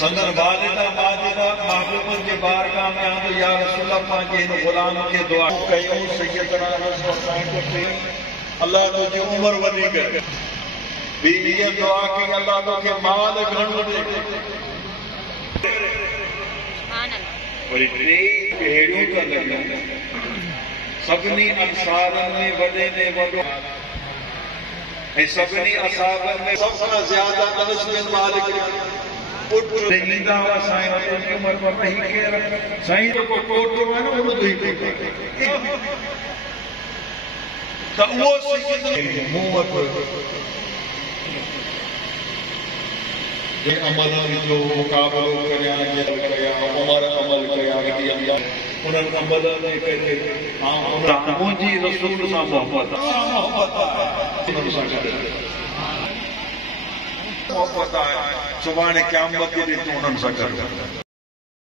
संदन वालिदा माजिदा महबूब के बारगाह में आंदो या रसूल अल्लाह पाक इन गुलाम के दुआ कयूं सैयदना रसूल को पे अल्लाह तो जो उम्र वधी कर भी ये दुआ की अल्लाह तो के माल घणो दे सुभान अल्लाह वरी टे हेड़ियों का लॻियो सभिनी अंसारनि में वॾे में वॾो ऐं सभिनी असाबनि में सब खां ज़्यादा अनस बिन मालिक उठ ईंदा हुआ साईं वॾी उमिरि में रही केर साईं जो को कोटो आहे न उन जो ई त उहो मूं वटि जे अमलनि जो मुक़ाबिलो करियां उमर अमल कया वॾी अमल उन्हनि अमलनि जे करे मुंहिंजी रसूल सां मोहबत आहे सुभाणे क़यामत जे ॾींहुं उन्हनि सां गॾु